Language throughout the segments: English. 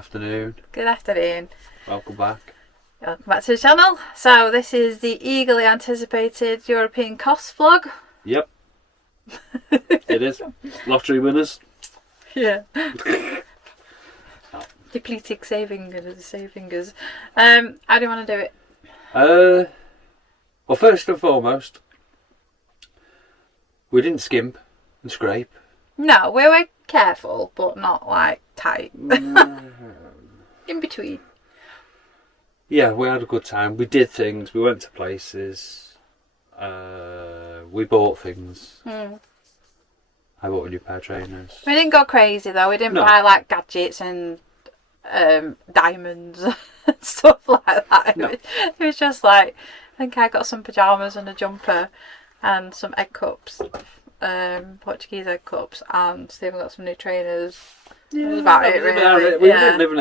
afternoon. Good afternoon. Welcome back. Welcome back to the channel. So this is the eagerly anticipated European cost vlog. Yep. It is. Lottery winners. Yeah. Depleting savings. How do you want to do it? Well, first and foremost, we didn't skimp and scrape. No, we were careful, but not like tight. In between. Yeah, we had a good time. We did things. We went to places. We bought things. I bought a new pair of trainers. We didn't go crazy though. We didn't buy like gadgets and diamonds and stuff like that. No. It was just like, I think I got some pyjamas and a jumper and some egg cups, Portuguese egg cups, and Stephen got some new trainers. Yeah, that was about it really. We didn't live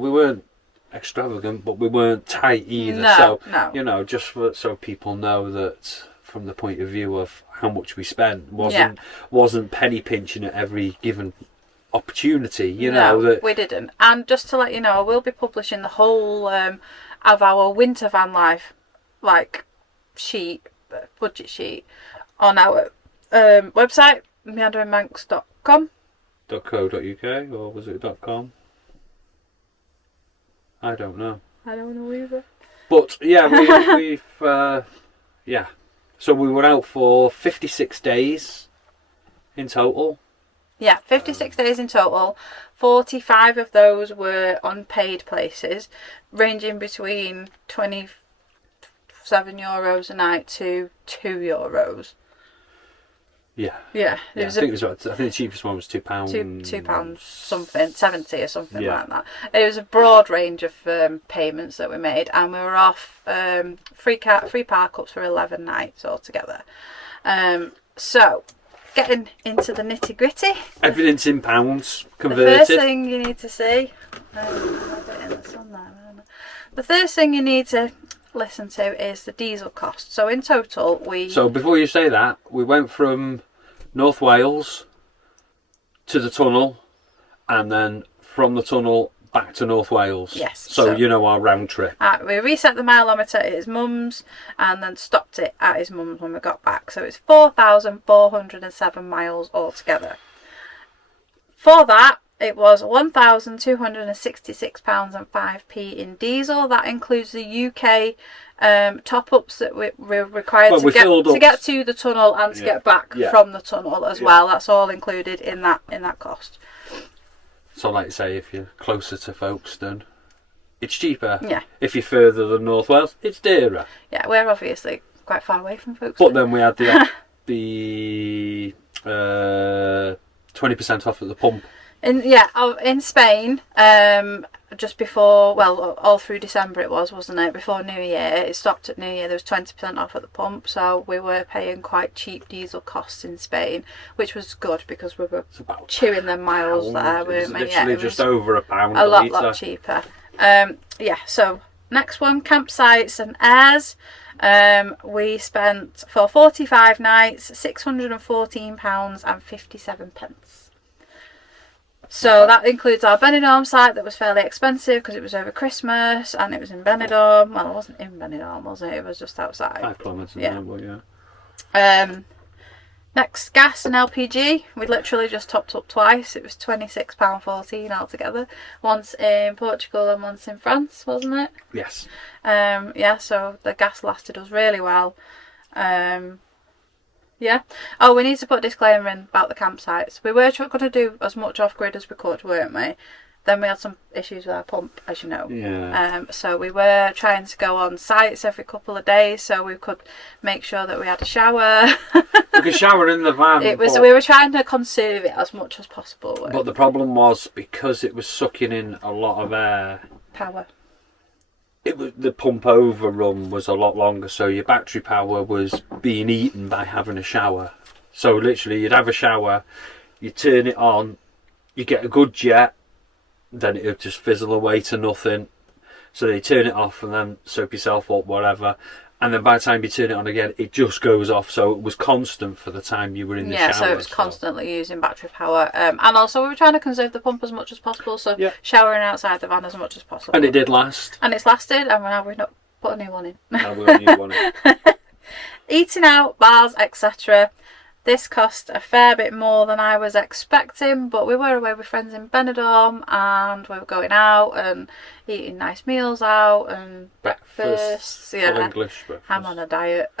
we weren't extravagant, but we weren't tight either. No. Just so people know that from the point of view of how much we spent, wasn't penny pinching at every given opportunity. We didn't. And just to let you know, we'll be publishing the whole of our winter van life budget sheet on our website, meanderingmanx.com. .co.uk, or was it .com? I don't know. I don't know either. But yeah, we've So we were out for 56 days in total. Yeah, 56 days in total. 45 of those were unpaid places, ranging between €27 a night to €2. Yeah. Yeah. I think the cheapest one was £2. £2 something, 70 or something like that. It was a broad range of payments that we made, and we were off free park ups for 11 nights altogether. So, getting into the nitty gritty. Everything's in pounds converted. The first thing you need to see. The first thing you need to listen to is the diesel cost. So in total So before you say that, we went from North Wales to the tunnel, and then from the tunnel back to North Wales. Yes. So our round trip. We reset the mileometer at his mum's and then stopped it at his mum's when we got back. So it's 4,407 miles altogether. For that, it was £1,266 and 5p in diesel. That includes the UK top-ups that we're required to get to the tunnel and to get back from the tunnel as well. That's all included in that cost. So like say, if you're closer to Folkestone, it's cheaper. Yeah. If you're further than North Wales, it's dearer. Yeah, we're obviously quite far away from Folkestone. But then we had the 20% off at the pump. In Spain, just before, all through December wasn't it? Before New Year, it stopped at New Year. There was 20% off at the pump, so we were paying quite cheap diesel costs in Spain, which was good because we were chewing them miles there. It was literally just over £1 a lot cheaper. So next one, campsites and airs. We spent for 45 nights £614 and 57 pence. So that includes our Benidorm site that was fairly expensive because it was over Christmas and it was in Benidorm. Well, it wasn't in Benidorm, was it? It was just outside. 5 kilometres. Next, gas and LPG. We literally just topped up twice. It was £26.14 altogether. Once in Portugal and once in France, wasn't it? Yes. So the gas lasted us really well. Oh, we need to put a disclaimer in about the campsites. We were going to do as much off-grid as we could, weren't we? Then we had some issues with our pump, as you know. Yeah. So we were trying to go on sites every couple of days so we could make sure that we had a shower. We could shower in the van. We were trying to conserve it as much as possible. But the problem was, because it was sucking in a lot of air. Power. The pump overrun was a lot longer, so your battery power was being eaten by having a shower. So literally, you'd have a shower, you turn it on, you get a good jet, then it would just fizzle away to nothing. So they turn it off and then soap yourself up, whatever, and then by the time you turn it on again, it just goes off. So it was constant for the time you were in the shower. Yeah, so it was constantly using battery power. And also we were trying to conserve the pump as much as possible, so showering outside the van as much as possible. And it did last. And it's lasted, and now we've not put a new one in. Now we've got a new one in. Eating out, bars, etc. This cost a fair bit more than I was expecting, but we were away with friends in Benidorm, and we were going out and eating nice meals out and breakfasts. Yeah, English breakfast. I'm on a diet.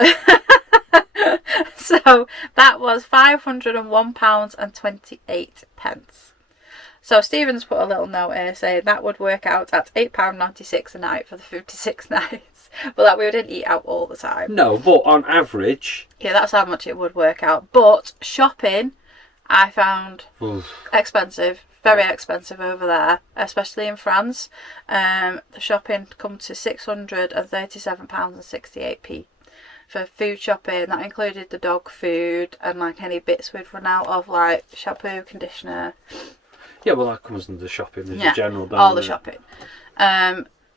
So that was £501.28. So Stephen's put a little note here saying that would work out at £8.96 a night for the 56 nights. But that we didn't eat out all the time. No, but on average... Yeah, that's how much it would work out. But shopping, I found expensive. Very expensive over there, especially in France. The shopping come to £637.68 for food shopping. That included the dog food and like any bits we'd run out of, like shampoo, conditioner. Yeah, well, that comes under shopping as a general. All the shopping.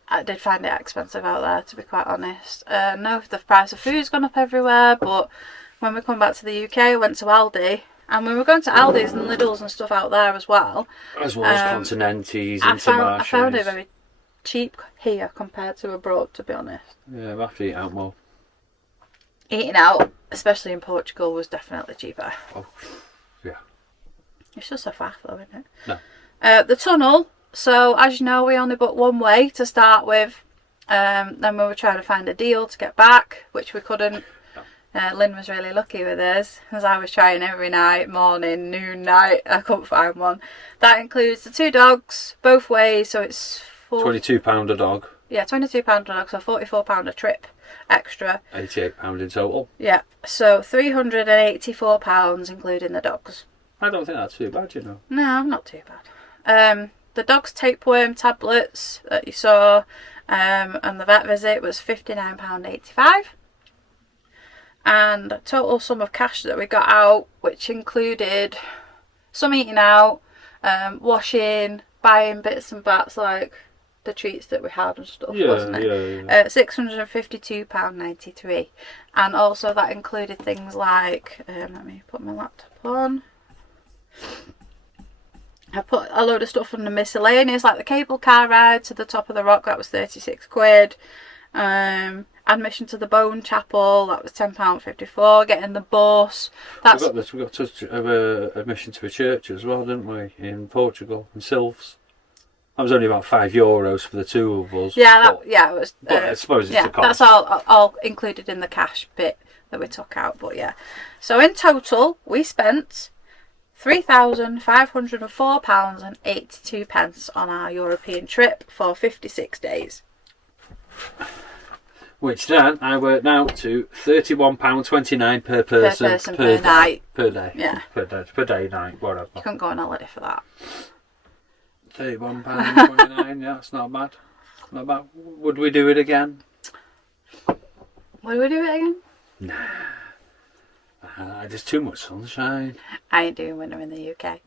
I did find it expensive out there, to be quite honest. No, the price of food's gone up everywhere, but when we come back to the UK, I went to Aldi, and we were going to Aldi's and Lidl's and stuff out there as well. As well as Continente's, I Intermarchés. found it very cheap here compared to abroad, to be honest. Yeah, we have to eat out more. Eating out, especially in Portugal, was definitely cheaper. Oh, yeah. It's just a fact though, isn't it? No. The tunnel. So, as you know, we only booked one way to start with. Then we were trying to find a deal to get back, which we couldn't. Lynn was really lucky with us, as I was trying every night, morning, noon, night. I couldn't find one. That includes the 2 dogs, both ways, so it's £22 a dog. Yeah, £22 a dog, so £44 a trip extra. £88 in total. Yeah, so £384 including the dogs. I don't think that's too bad, you know. No, not too bad. The dog's tapeworm tablets that you saw and the vet visit was £59.85. And total sum of cash that we got out, which included some eating out, washing, buying bits and bats like the treats that we had and stuff, wasn't it? Yeah. £652.93. And also that included things like, let me put my laptop on. I put a load of stuff on the miscellaneous, like the cable car ride to the top of the rock, that was £36. Admission to the Bone Chapel, that was £10.54. Getting the bus, that's... We got admission to a church as well, didn't we, in Portugal, in Silves. That was only about €5 for the 2 of us. Yeah, it was. But I suppose it's the cost. That's all included in the cash bit that we took out. But yeah, so in total we spent £3,504.82 on our European trip for 56 days. Which then I worked out to £31.29 per person per night. Per day. Yeah. Per day, night, whatever. You couldn't go on holiday for that. £31.29, yeah, that's not bad. Not bad. Would we do it again? Would we do it again? Nah. There's too much sunshine. I ain't doing winter in the UK.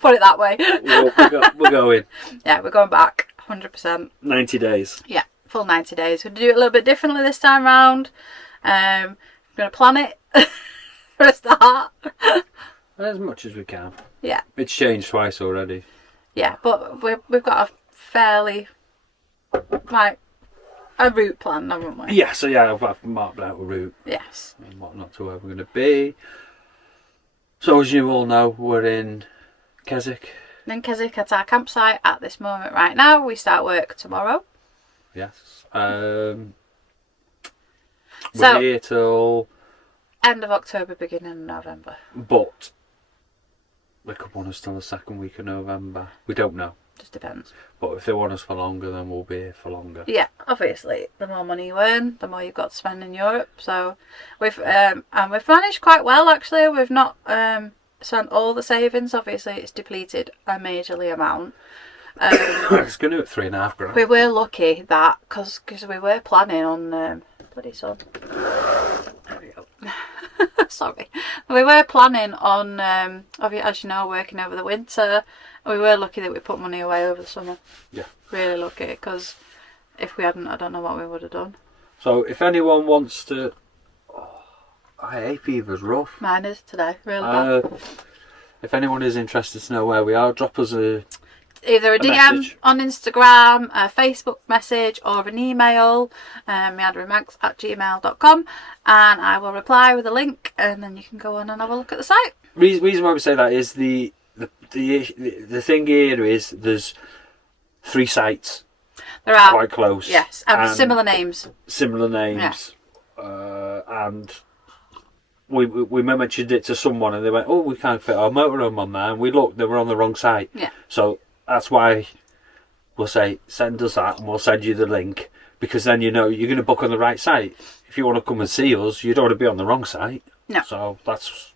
Put it that way. We're going. Yeah, we're going back. 100%. 90 days. Yeah, full 90 days. We're going to do it a little bit differently this time round. I'm going to plan it for a start. As much as we can. Yeah. It's changed twice already. Yeah, but we've got a fairly, like, a route plan, haven't we? Yeah, so yeah, I've marked out a route. Yes. And whatnot to where we're going to be. So as you all know, we're in Keswick. In Keswick at our campsite at this moment right now. We start work tomorrow. Yes. We're here till... end of October, beginning of November. But they could want us till the 2nd week of November. We don't know. Just depends. But if they want us for longer, then we'll be here for longer. Yeah, obviously, the more money you earn, the more you've got to spend in Europe. So we've managed quite well actually. We've not spent all the savings. Obviously, it's depleted a majorly amount. It's going to at £3,500. We were lucky that because we were planning on bloody sun. There we go. Sorry. We were planning on, as you know, working over the winter. We were lucky that we put money away over the summer. Yeah. Really lucky, because if we hadn't, I don't know what we would have done. So if anyone wants to, hay fever's rough. Mine is today, really bad. If anyone is interested to know where we are, drop us either a DM message on Instagram, a Facebook message, or an email, meanderingmags@gmail.com, and I will reply with a link, and then you can go on and have a look at the site. Reason why we say that is the thing here is there's 3 sites. There are quite close. Yes, and similar names. Similar names, and we mentioned it to someone, and they went, "Oh, we can't fit our motorhome on there." And we looked; they were on the wrong site. Yeah. So that's why we'll say, send us that, and we'll send you the link, because then you know you're going to book on the right site. If you want to come and see us, you don't want to be on the wrong site. No. So that's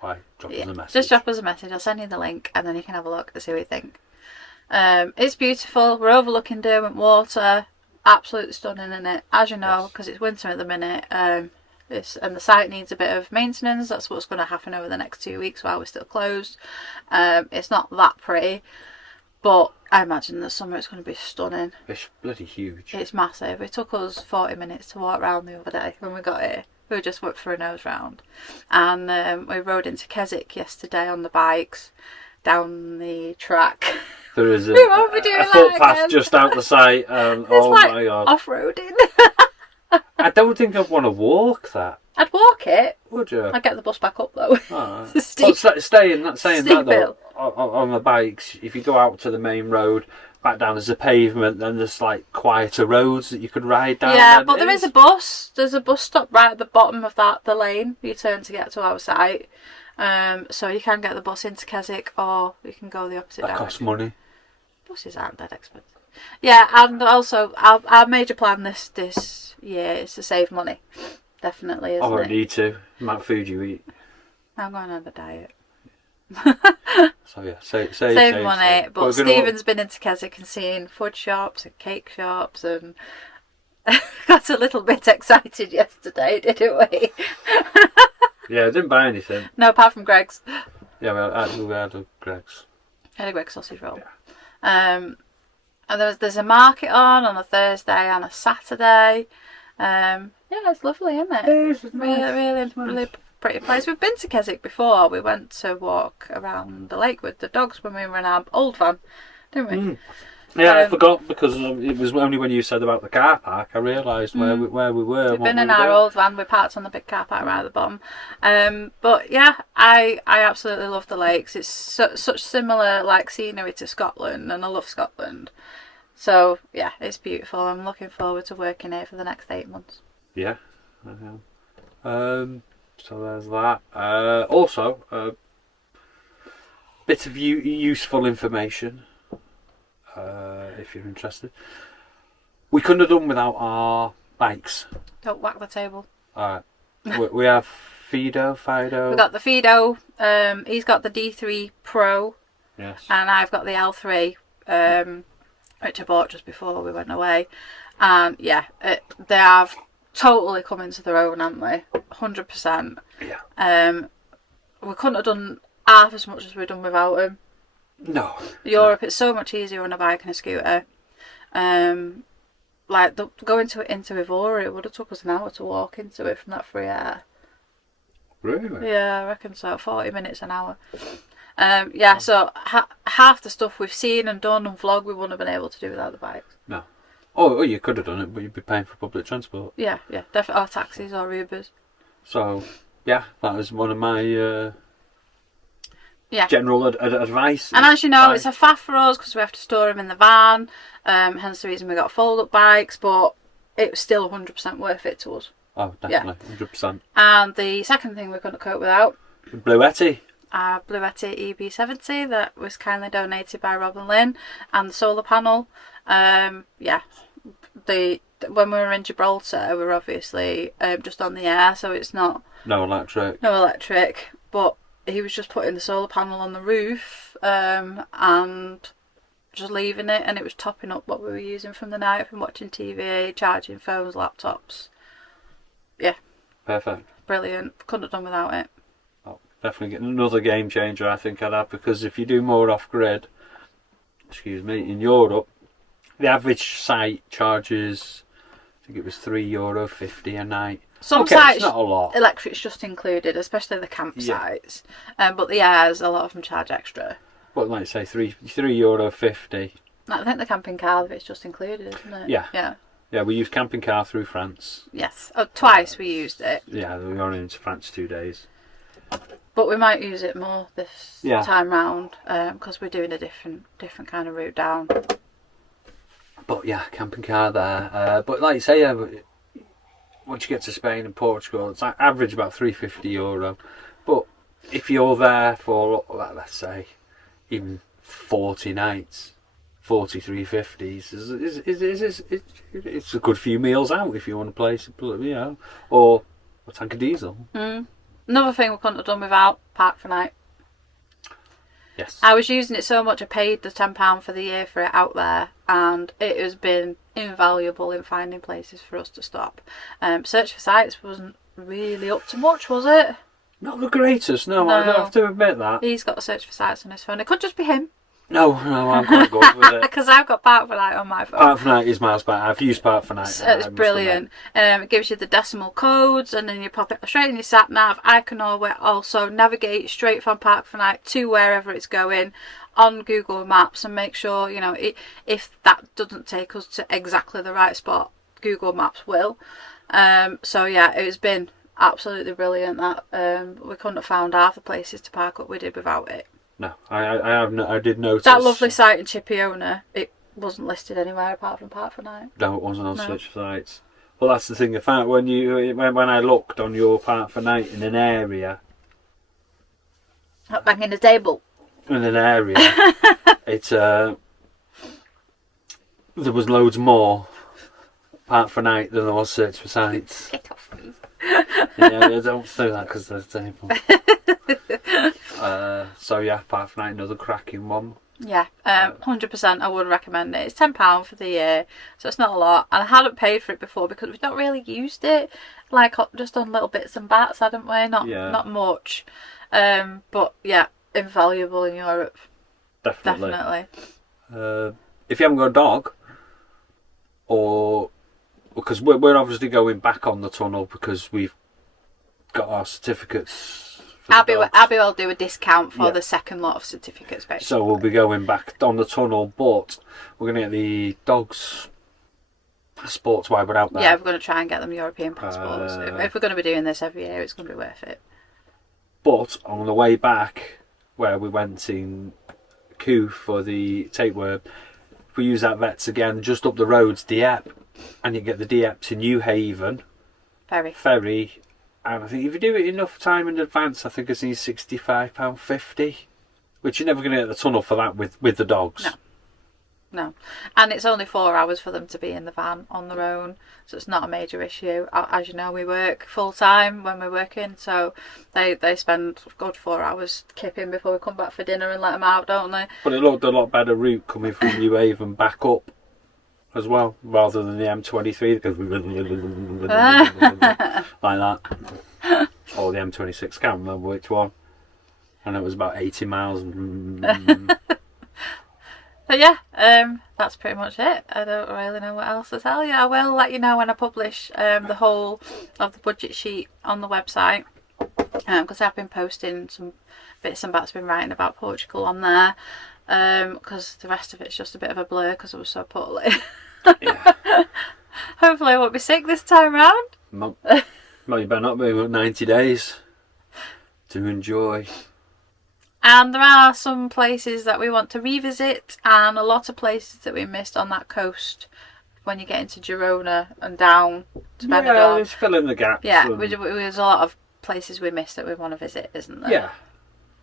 why drop us a message. Just drop us a message. I'll send you the link, and then you can have a look and see what you think. It's beautiful. We're overlooking Derwent Water. Absolutely stunning, in it, as you know, because it's winter at the minute. And the site needs a bit of maintenance. That's what's going to happen over the next 2 weeks while we're still closed. It's not that pretty, but I imagine the summer it's going to be stunning. It's bloody huge. It's massive. It took us 40 minutes to walk around the other day when we got here. We just went for a nose round, and we rode into Keswick yesterday on the bikes down the track. There is a footpath footpath just out the site. Oh like my god! Off-roading. I don't think I'd want to walk that. I'd walk it. Would you? I'd get the bus back up though. Oh. It's steep. But saying that Steep though, on the bikes, if you go out to the main road, back down there's a pavement, then there's like quieter roads that you could ride down. Yeah, but there is a bus. There's a bus stop right at the bottom of the lane you turn to get to our site. So you can get the bus into Keswick, or you can go the opposite direction. That costs money. Buses aren't that expensive. Yeah, and also our major plan this year is to save money. Definitely, isn't I it? need to. The amount of food you eat. I'm going on a diet. So yeah, save money. save. But Stephen's been into Keswick and seen food shops and cake shops, and got a little bit excited yesterday, didn't we? Yeah, I didn't buy anything. No, apart from Greg's. Yeah, we had a Greg's. I had a Greg's sausage roll. Yeah. And there's a market on a Thursday and a Saturday. Yeah, it's lovely, isn't it? It's Really pretty place. We've been to Keswick before. We went to walk around the lake with the dogs when we were in our old van, didn't we? Mm. Yeah, I forgot, because it was only when you said about the car park I realised where we were. We've been in our old van. We parked on the big car park right at the bottom. But yeah, I absolutely love the lakes. It's such similar like scenery to Scotland, and I love Scotland. So yeah, it's beautiful. I'm looking forward to working here for the next 8 months. Yeah, I know. So there's that. Also, a bit of useful information. If you're interested, we couldn't have done without our bikes. Don't whack the table. Alright, we have Fido. We've got the Fido. He's got the D3 Pro. Yes. And I've got the L3, which I bought just before we went away. And yeah, they have totally come into their own, haven't they? 100%. Yeah. We couldn't have done half as much as we've done without them. No. Europe, it's so much easier on a bike and a scooter. Like going into Evora, it would have took us an hour to walk into it from that free air. Really? Yeah, I reckon so. 40 minutes an hour. Yeah, so half the stuff we've seen and done and vlogged we wouldn't have been able to do without the bikes. No. Oh, you could have done it, but you'd be paying for public transport. Yeah, definitely. Or taxis or Ubers. So, yeah, that was one of my general advice. And as you know, it's a faff for us because we have to store them in the van. Hence the reason we got fold-up bikes, but it was still 100% worth it to us. Oh, definitely, 100%. And the second thing we couldn't cope without, Bluetti. Our Bluetti EB70 that was kindly donated by Rob and Lynn, and the solar panel. When we were in Gibraltar, we were obviously just on the air, so it's not no electric, but he was just putting the solar panel on the roof and just leaving it, and it was topping up what we were using from the night from watching TV, charging phones, laptops. Yeah, perfect, brilliant. Couldn't have done without it. Oh, definitely getting another game changer, I think I'd have, because if you do more off grid, in Europe, the average site charges, I think it was €3.50 a night. Some okay, sites, it's not a lot. electric's just included, especially the campsites. But the airs, a lot of them charge extra. But like say €3.50. I think the camping car, it's just included, isn't it? Yeah. Yeah. Yeah, we used camping car through France. Yes. Oh, twice we used it. Yeah, we were only into France 2 days. But we might use it more this Yeah. time round because we're doing a different kind of route down. But yeah, camping car there. But like you say, yeah, once you get to Spain and Portugal, it's average about €350. But if you're there for, let's say, even 40 nights, 43.50s it's a good few meals out if you want a place, or a tank of diesel. Another thing we couldn't have done without, park for night. Yes. I was using it so much I paid the £10 for the year for it out there, and it has been invaluable in finding places for us to stop. Search for sites wasn't really up to much, was it? Not the greatest, no. I have to admit that. He's got a search for sites on his phone. It could just be him. No, I'm quite good with it. Because I've got Park for Night on my phone. Park for Night is miles back. I've used Park for Night. It's brilliant. It gives you the decimal codes, and then you pop it straight in your sat nav. I can also navigate straight from Park for Night to wherever it's going on Google Maps, and make sure, if that doesn't take us to exactly the right spot, Google Maps will. So yeah, it's been absolutely brilliant. That we couldn't have found half the places to park up we did without it. No, I did notice that lovely site in Chipiona. It wasn't listed anywhere apart from Park for Night. No, it wasn't on search for sites. Well, that's the thing. The fact when I looked on your Park for Night in an area, not banging the table. In an area, there was loads more Park for Night than there was search for sites. Get off me. Yeah, don't say that because there's a table. So yeah, Park for Night, another cracking one. Yeah, 100% I would recommend it. It's £10 for the year, so it's not a lot. And I hadn't paid for it before because we've not really used it, like just on little bits and bats, hadn't we? Not much. But yeah, invaluable in Europe. Definitely. If you haven't got a dog, or because we're obviously going back on the tunnel because we've got our certificates. Abby will do a discount for the second lot of certificates, basically. So we'll be going back on the tunnel, but we're going to get the dogs' passports while we're out there. Yeah, we're going to try and get them European passports. If we're going to be doing this every year, it's going to be worth it. But on the way back, where we went in Kew for the tapeworm, if we use that vets again, just up the road's Dieppe, and you get the Dieppes in New Haven. Ferry. And I think if you do it enough time in advance, I think it's £65.50, which you're never going to get the tunnel for that with the dogs. No. And it's only 4 hours for them to be in the van on their own, so it's not a major issue. As you know, we work full time when we're working, so they spend a good 4 hours kipping before we come back for dinner and let them out, don't they? But it looked a lot better route coming from New Haven back up as well, rather than the M23 that goes like that, or the M26. Can't remember which one. And it was about 80 miles. But yeah, that's pretty much it. I don't really know what else to tell you. I will let you know when I publish the whole of the budget sheet on the website, because I've been posting some bits and bats, been writing about Portugal on there, because the rest of it's just a bit of a blur because I was so poorly. Yeah. Hopefully I won't be sick this time round. Well, you better not be. We've got 90 days to enjoy. And there are some places that we want to revisit, and a lot of places that we missed on that coast when you get into Girona and down to Benidorm. Yeah, let's fill in the gaps. Yeah, there's a lot of places we missed that we want to visit, isn't there? Yeah,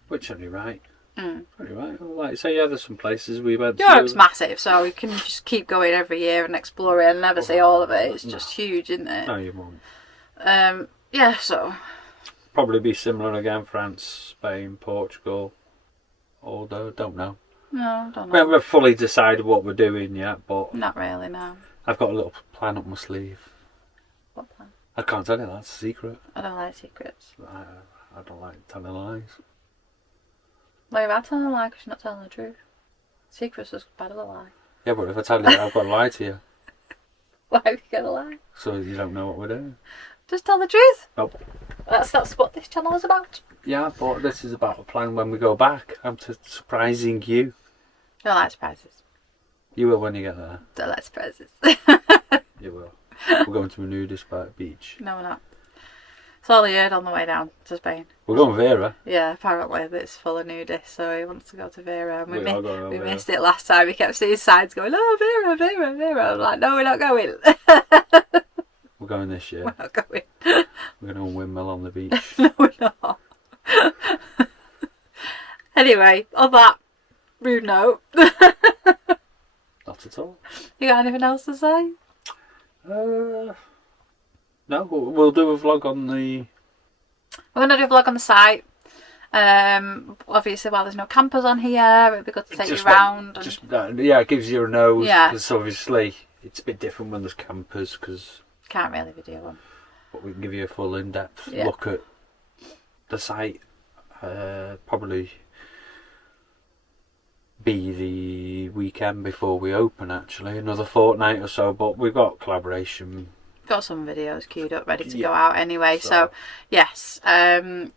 which only right. Only right. Like you say, yeah, there's some places we went to. Europe's massive, so we can just keep going every year and explore it and never see all of it. It's just huge, isn't it? No, you won't. Yeah, so probably be similar again. France, Spain, Portugal. Although, don't know. No, don't know. We haven't fully decided what we're doing yet, but not really, no. I've got a little plan up my sleeve. What plan? I can't tell you, that's a secret. I don't like secrets. I don't like telling lies. Well, you're about telling a lie because you're not telling the truth. Secrets is bad as a lie. Yeah, but if I tell you, I've got to lie to you. Why are you gonna lie? So you don't know what we're doing. Just tell the truth. Oh. That's what this channel is about. Yeah, but this is about a plan when we go back. I'm surprising you. I don't like surprises. You will when you get there. Don't like surprises. You will. We're going to a nudist beach. No, we're not. It's all he heard on the way down to Spain. We're going Vera. Yeah, apparently it's full of nudists, so he wants to go to Vera. And we Vera. missed it last time. He kept seeing signs going, "Oh, Vera, Vera, Vera." I'm like, no, we're not going. We're going this year. We're not going. We're going to windmill on the beach. No, we're not. Anyway, on that rude note. Not at all. You got anything else to say? No, we'll do a vlog on the... We're going to do a vlog on the site. Obviously, while there's no campers on here, it'd be good to take you around. Yeah, it gives you a nose. Yeah. Because obviously it's a bit different when there's campers. Because can't really video them. But we can give you a full in-depth Yeah. look at the site. Probably be the weekend before we open, actually. Another fortnight or so. But we've got collaboration. Got some videos queued up, ready to go out anyway. So yes.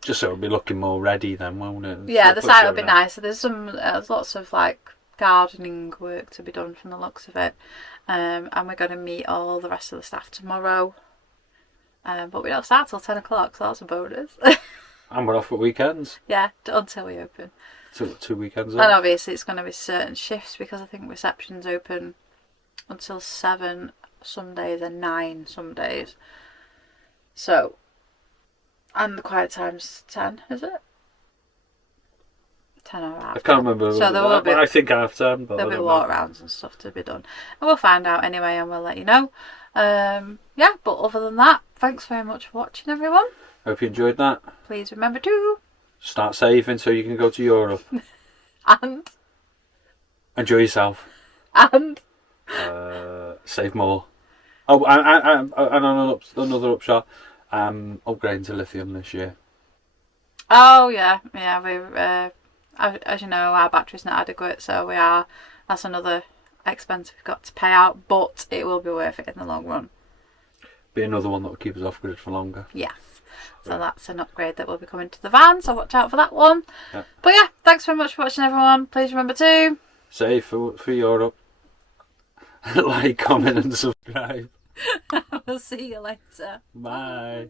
Just so it'll be looking more ready then, won't it? Yeah, So the site will be out. nice. So there's lots of like gardening work to be done from the looks of it. And we're going to meet all the rest of the staff tomorrow. But we don't start till 10 o'clock, so that's a bonus. And we're off at weekends. Yeah, until we open. Two weekends And off. obviously it's going to be certain shifts because I think reception's open until 7 some days and 9 some days. So, and the quiet time's 10, is it? 10 or half. I can't remember. So there will be, I think half 10, but there'll be walk rounds and stuff to be done. And we'll find out anyway and we'll let you know. Yeah, but other than that, thanks very much for watching, everyone. Hope you enjoyed that. Please remember to Start saving so you can go to Europe. and Enjoy yourself. and Save more. Oh, and on another upshot, upgrading to lithium this year. oh yeah, we're as you know, our battery's not adequate, so that's another expense we've got to pay out, but it will be worth it in the long run. Be another one that will keep us off grid for longer. Yes. So that's an upgrade that will be coming to the van, so watch out for that one. Yep. But yeah, thanks very much for watching, everyone. Please remember to Save for Europe. Like, comment and subscribe. we'll see you later. Bye.